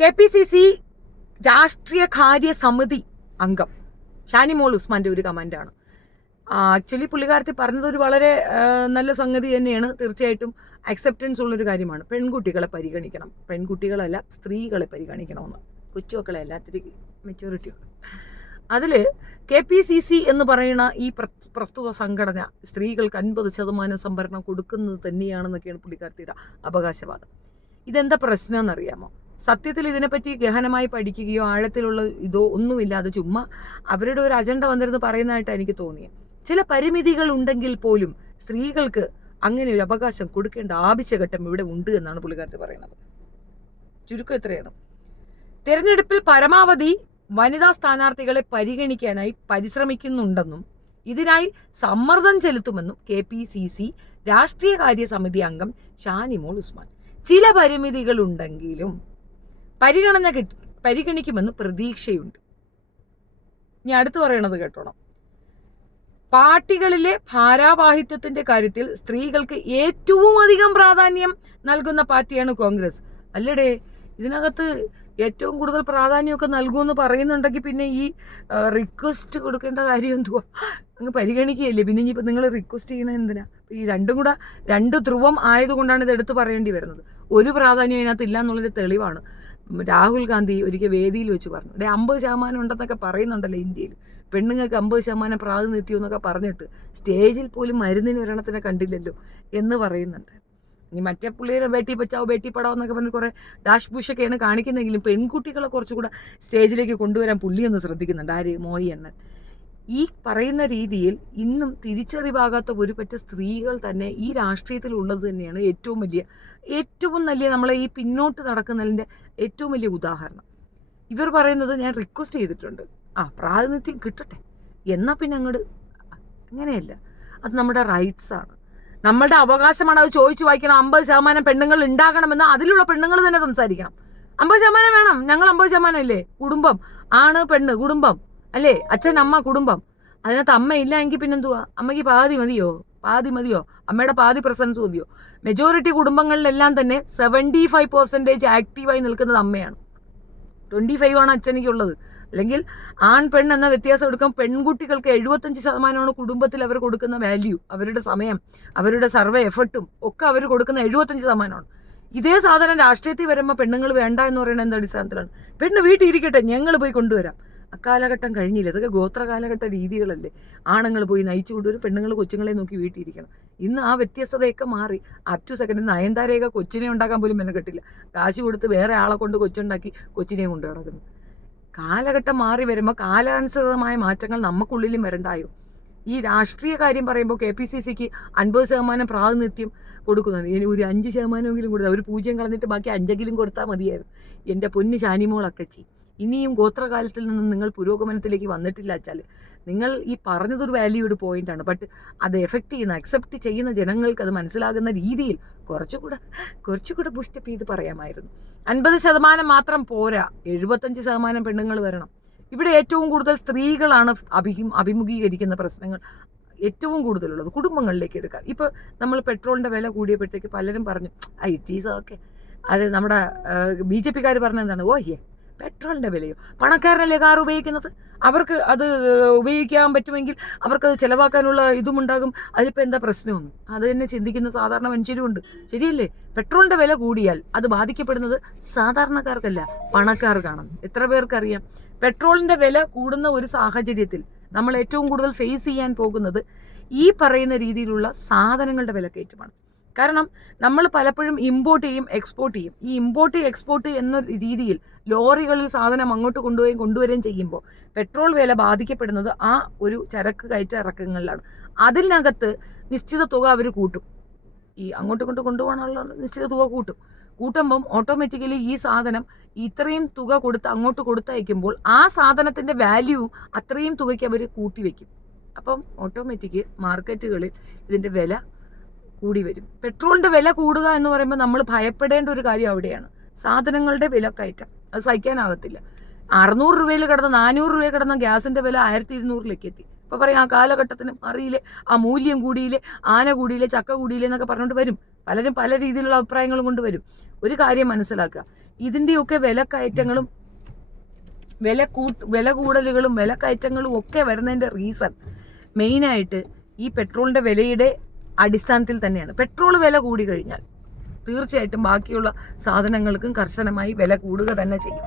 KPCC രാഷ്ട്രീയ കാര്യ സമിതി അംഗം ഷാനിമോൾ ഉസ്മാന്റെ ഒരു കമന്റാണ്. ആക്ച്വലി പുള്ളിക്കാരത്തി പറഞ്ഞത് ഒരു വളരെ നല്ല സംഗതി തന്നെയാണ്. തീർച്ചയായിട്ടും അക്സെപ്റ്റൻസ് ഉള്ളൊരു കാര്യമാണ്. പെൺകുട്ടികളെ പരിഗണിക്കണം, പെൺകുട്ടികളല്ല സ്ത്രീകളെ പരിഗണിക്കണമെന്ന്. കൊച്ചുമക്കളെ എല്ലാത്തിരി മെച്യൂരിറ്റി ഉണ്ട്. അതിൽ KPCC എന്ന് പറയുന്ന ഈ പ്രസ്തുത സംഘടന സ്ത്രീകൾക്ക് 50% സംവരണം കൊടുക്കുന്നത് തന്നെയാണെന്നൊക്കെയാണ് പുള്ളിക്കാരത്തിയുടെ അവകാശവാദം. ഇതെന്താ പ്രശ്നം എന്നറിയാമോ? സത്യത്തിൽ ഇതിനെപ്പറ്റി ഗഹനമായി പഠിക്കുകയോ ആഴത്തിലുള്ള ഇതോ ഒന്നുമില്ലാതെ ചുമ്മാ അവരുടെ ഒരു അജണ്ട വന്നിരുന്ന് പറയുന്നതായിട്ട് എനിക്ക് തോന്നിയത്. ചില പരിമിതികൾ ഉണ്ടെങ്കിൽ പോലും സ്ത്രീകൾക്ക് അങ്ങനെ ഒരു അവകാശം കൊടുക്കേണ്ട ആവശ്യഘട്ടം ഇവിടെ ഉണ്ട് എന്നാണ് പുള്ളിക്കാരത്തി പറയുന്നത്. ചുരുക്കം എത്രയാണ്? തെരഞ്ഞെടുപ്പിൽ പരമാവധി വനിതാ സ്ഥാനാർത്ഥികളെ പരിഗണിക്കാനായി പരിശ്രമിക്കുന്നുണ്ടെന്നും ഇതിനായി സമ്മർദ്ദം ചെലുത്തുമെന്നും KPCC രാഷ്ട്രീയ കാര്യ സമിതി അംഗം ഷാനിമോൾ ഉസ്മാൻ. ചില പരിമിതികൾ ഉണ്ടെങ്കിലും പരിഗണിക്കുമെന്ന് പ്രതീക്ഷയുണ്ട്. ഇനി അടുത്ത് പറയണത് കേട്ടോണം. പാർട്ടികളിലെ ഭാരവാഹിത്വത്തിന്റെ കാര്യത്തിൽ സ്ത്രീകൾക്ക് ഏറ്റവും അധികം പ്രാധാന്യം നൽകുന്ന പാർട്ടിയാണ് കോൺഗ്രസ്. അല്ലടേ, ഇതിനകത്ത് ഏറ്റവും കൂടുതൽ പ്രാധാന്യമൊക്കെ നൽകുമെന്ന് പറയുന്നുണ്ടെങ്കിൽ പിന്നെ ഈ റിക്വസ്റ്റ് കൊടുക്കേണ്ട കാര്യം എന്തുവാ? അങ്ങ് പരിഗണിക്കുകയല്ലേ. പിന്നെ ഇനിയിപ്പോൾ നിങ്ങൾ റിക്വസ്റ്റ് ചെയ്യണത് എന്തിനാ? ഈ രണ്ടും കൂടെ രണ്ട് ധ്രുവം ആയതുകൊണ്ടാണ് ഇത് എടുത്ത് പറയേണ്ടി വരുന്നത്. ഒരു പ്രാധാന്യം ഇതിനകത്ത് ഇല്ല എന്നുള്ളൊരു തെളിവാണ് രാഹുൽ ഗാന്ധി ഒരിക്കൽ വേദിയിൽ വെച്ച് പറഞ്ഞു. 50% ഉണ്ടെന്നൊക്കെ പറയുന്നുണ്ടല്ലോ ഇന്ത്യയിൽ, പെണ്ണുങ്ങൾക്ക് 50% പ്രാതിനിധ്യം എന്നൊക്കെ പറഞ്ഞിട്ട് സ്റ്റേജിൽ പോലും മരുന്നിന് ഒരെണ്ണത്തിനെ കണ്ടില്ലല്ലോ എന്ന് പറയുന്നുണ്ട്. ഇനി മറ്റേ പുള്ളിയെ ബേട്ടി ബച്ചാവോ ബേട്ടി പടാവോ എന്നൊക്കെ പറഞ്ഞ് കുറേ ഡാഷ് ബുഷൊക്കെയാണ് കാണിക്കുന്നതെങ്കിലും പെൺകുട്ടികളെ കുറച്ചുകൂടെ സ്റ്റേജിലേക്ക് കൊണ്ടുവരാൻ പുള്ളിയൊന്ന് ശ്രദ്ധിക്കുന്നുണ്ട്. ആര്? മോയി അണ്ണൻ. ഈ പറയുന്ന രീതിയിൽ ഇന്നും തിരിച്ചറിവാകാത്ത ഒരു പറ്റ സ്ത്രീകൾ തന്നെ ഈ രാഷ്ട്രീയത്തിൽ ഉള്ളത് തന്നെയാണ് ഏറ്റവും വലിയ നമ്മളെ ഈ പിന്നോട്ട് നടക്കുന്നതിൻ്റെ ഏറ്റവും വലിയ ഉദാഹരണം. ഇവർ പറയുന്നത് ഞാൻ റിക്വസ്റ്റ് ചെയ്തിട്ടുണ്ട്, പ്രാതിനിധ്യം കിട്ടട്ടെ എന്നാൽ പിന്നെ അങ്ങോട്ട്. അങ്ങനെയല്ല, അത് നമ്മുടെ റൈറ്റ്സാണ്, നമ്മളുടെ അവകാശമാണ്. അത് ചോദിച്ചു വായിക്കണം. 50% പെണ്ണുങ്ങൾ ഉണ്ടാകണമെന്ന് അതിലുള്ള പെണ്ണുങ്ങൾ തന്നെ സംസാരിക്കണം. 50% വേണം. ഞങ്ങൾ 50% ഇല്ലേ? കുടുംബം, ആണ് പെണ്ണ് കുടുംബം അല്ലേ? അച്ഛൻ അമ്മ കുടുംബം. അതിനകത്ത് അമ്മ ഇല്ല എങ്കിൽ പിന്നെന്തുവാ? അമ്മയ്ക്ക് പാതി മതിയോ? അമ്മയുടെ പാതി പ്രസൻസ് മതിയോ? മെജോറിറ്റി കുടുംബങ്ങളിലെല്ലാം തന്നെ 75% ആക്റ്റീവായി നിൽക്കുന്നത് അമ്മയാണ്. 25 ആണ് അച്ഛനിക്കുള്ളത്. അല്ലെങ്കിൽ ആൺ പെൺ എന്ന വ്യത്യാസം എടുക്കാൻ പെൺകുട്ടികൾക്ക് 75% കുടുംബത്തിൽ അവർ കൊടുക്കുന്ന വാല്യൂ, അവരുടെ സമയം, അവരുടെ സർവേ എഫർട്ടും ഒക്കെ അവർ കൊടുക്കുന്ന 75%. ഇതേ സാധനം രാഷ്ട്രീയത്തിൽ വരുമ്പോൾ പെണ്ണുങ്ങൾ വേണ്ട എന്ന് പറയുന്നത് എന്ത് അടിസ്ഥാനത്തിലാണ്? പെണ്ണ് വീട്ടിൽ ഇരിക്കട്ടെ, ഞങ്ങൾ പോയി കൊണ്ടുവരാം. അക്കാലഘട്ടം കഴിഞ്ഞില്ല. ഇതൊക്കെ ഗോത്ര കാലഘട്ട രീതികളല്ലേ. ആണുങ്ങൾ പോയി നയിച്ചു കൊണ്ടുവരും, പെണ്ണുങ്ങൾ കൊച്ചുങ്ങളെ നോക്കി വീട്ടിലിരിക്കണം. ഇന്ന് ആ വ്യത്യസ്തതയൊക്കെ മാറി. അപ് ടു സെക്കൻഡ് നയൻതാരയൊക്കെ കൊച്ചിനെ ഉണ്ടാക്കാൻ പോലും മെനക്കെട്ടില്ല. കാശ് കൊടുത്ത് വേറെ ആളെ കൊണ്ട് കൊച്ചുണ്ടാക്കി കൊച്ചിനെ കൊണ്ട് നടക്കുന്നു. കാലഘട്ടം മാറി വരുമ്പോൾ കാലാനുസൃതമായ മാറ്റങ്ങൾ നമുക്കുള്ളിലും വരണ്ടായോ? ഈ രാഷ്ട്രീയ കാര്യം പറയുമ്പോൾ KPCCക്ക് 50% പ്രാതിനിധ്യം കൊടുക്കുന്നത്, ഇനി ഒരു 5%എങ്കിലും കൊടുത്താൽ, ഒരു 0 കളഞ്ഞിട്ട് ബാക്കി 5 കൊടുത്താൽ മതിയായിരുന്നു. എൻ്റെ പൊന്ന് ഷാനിമോളക്കച്ചി, ഇനിയും ഗോത്രകാലത്തിൽ നിന്നും നിങ്ങൾ പുരോഗമനത്തിലേക്ക് വന്നിട്ടില്ല വെച്ചാൽ നിങ്ങൾ ഈ പറഞ്ഞതൊരു വാല്യൂഡ് പോയിന്റാണ്. ബട്ട് അത് അക്സെപ്റ്റ് ചെയ്യുന്ന ജനങ്ങൾക്ക് അത് മനസ്സിലാകുന്ന രീതിയിൽ കുറച്ചുകൂടെ ബൂസ്റ്റപ്പ് ചെയ്ത് പറയാമായിരുന്നു. 50% മാത്രം പോരാ, 75% പെണ്ണുങ്ങൾ വരണം. ഇവിടെ ഏറ്റവും കൂടുതൽ സ്ത്രീകളാണ് അഭിമുഖീകരിക്കുന്ന പ്രശ്നങ്ങൾ ഏറ്റവും കൂടുതലുള്ളത്. കുടുംബങ്ങളിലേക്ക് എടുക്കാം. ഇപ്പോൾ നമ്മൾ പെട്രോളിൻ്റെ വില കൂടിയപ്പോഴത്തേക്ക് പലരും പറഞ്ഞു ഇറ്റ് ഈസ് ഓക്കെ. അത് നമ്മുടെ BJP-കാർ പറഞ്ഞ എന്താണ്? പെട്രോളിൻ്റെ വിലയോ? പണക്കാരനല്ലേ കാർ ഉപയോഗിക്കുന്നത്, അവർക്ക് അത് ഉപയോഗിക്കാൻ പറ്റുമെങ്കിൽ അവർക്കത് ചിലവാക്കാനുള്ള ഇതുമുണ്ടാകും. അതിലിപ്പോൾ എന്താ പ്രശ്നമൊന്നും? അത് തന്നെ ചിന്തിക്കുന്ന സാധാരണ മനുഷ്യരുമുണ്ട്. ശരിയല്ലേ? പെട്രോളിൻ്റെ വില കൂടിയാൽ അത് ബാധിക്കപ്പെടുന്നത് സാധാരണക്കാർക്കല്ല, പണക്കാർക്കാണ്. എത്ര പേർക്കറിയാം? പെട്രോളിൻ്റെ വില കൂടുന്ന ഒരു സാഹചര്യത്തിൽ നമ്മൾ ഏറ്റവും കൂടുതൽ ഫേസ് ചെയ്യാൻ പോകുന്നത് ഈ പറയുന്ന രീതിയിലുള്ള സാധനങ്ങളുടെ വിലക്കയറ്റമാണ്. കാരണം നമ്മൾ പലപ്പോഴും ഇമ്പോർട്ട് ചെയ്യും, എക്സ്പോർട്ട് ചെയ്യും. ഈ ഇമ്പോർട്ട് എക്സ്പോർട്ട് എന്ന രീതിയിൽ ലോറികളിൽ സാധനം അങ്ങോട്ട് കൊണ്ടുവരികയും ചെയ്യുമ്പോൾ പെട്രോൾ വില ബാധിക്കപ്പെടുന്നത് ആ ഒരു ചരക്ക് കയറ്റ ഇറക്കങ്ങളിലാണ്. അതിനകത്ത് നിശ്ചിത തുക അവർ കൂട്ടും. ഈ അങ്ങോട്ട് കൊണ്ടുപോകാനുള്ള നിശ്ചിത തുക കൂട്ടുമ്പം ഓട്ടോമാറ്റിക്കലി ഈ സാധനം ഇത്രയും തുക അങ്ങോട്ട് കൊടുത്തയക്കുമ്പോൾ ആ സാധനത്തിൻ്റെ വാല്യൂ അത്രയും തുകയ്ക്ക് അവർ കൂട്ടിവെക്കും. അപ്പം ഓട്ടോമാറ്റിക് മാർക്കറ്റുകളിൽ ഇതിൻ്റെ വില കൂടി വരും. പെട്രോളിൻ്റെ വില കൂടുക എന്ന് പറയുമ്പോൾ നമ്മൾ ഭയപ്പെടേണ്ട ഒരു കാര്യം അവിടെയാണ്. സാധനങ്ങളുടെ വില കയറ്റം അത് സഹിക്കാനാകത്തില്ല. 600 രൂപയിൽ കിടന്ന 400 രൂപയിൽ കിടന്ന ഗ്യാസിൻ്റെ വില 1200 എത്തി. ഇപ്പോൾ പറയും ആ കാലഘട്ടത്തിന് അറിയില്ലേ, ആ മൂല്യം കൂടിയില്ലേ, ആന കൂടിയില്ലേ, ചക്ക കൂടിയില്ലേ എന്നൊക്കെ പറഞ്ഞുകൊണ്ട് വരും. പലരും പല രീതിയിലുള്ള അഭിപ്രായങ്ങളും കൊണ്ട് വരും. ഒരു കാര്യം മനസ്സിലാക്കുക, ഇതിൻ്റെയൊക്കെ വിലക്കയറ്റങ്ങളും വില കൂടലുകളും വിലക്കയറ്റങ്ങളും ഒക്കെ വരുന്നതിൻ്റെ റീസൺ മെയിനായിട്ട് ഈ പെട്രോളിൻ്റെ വിലയുടെ അടിസ്ഥാനത്തിൽ തന്നെയാണ്. പെട്രോൾ വില കൂടി കഴിഞ്ഞാൽ തീർച്ചയായിട്ടും ബാക്കിയുള്ള സാധനങ്ങൾക്കും കർശനമായി വില കൂടുക തന്നെ ചെയ്യും.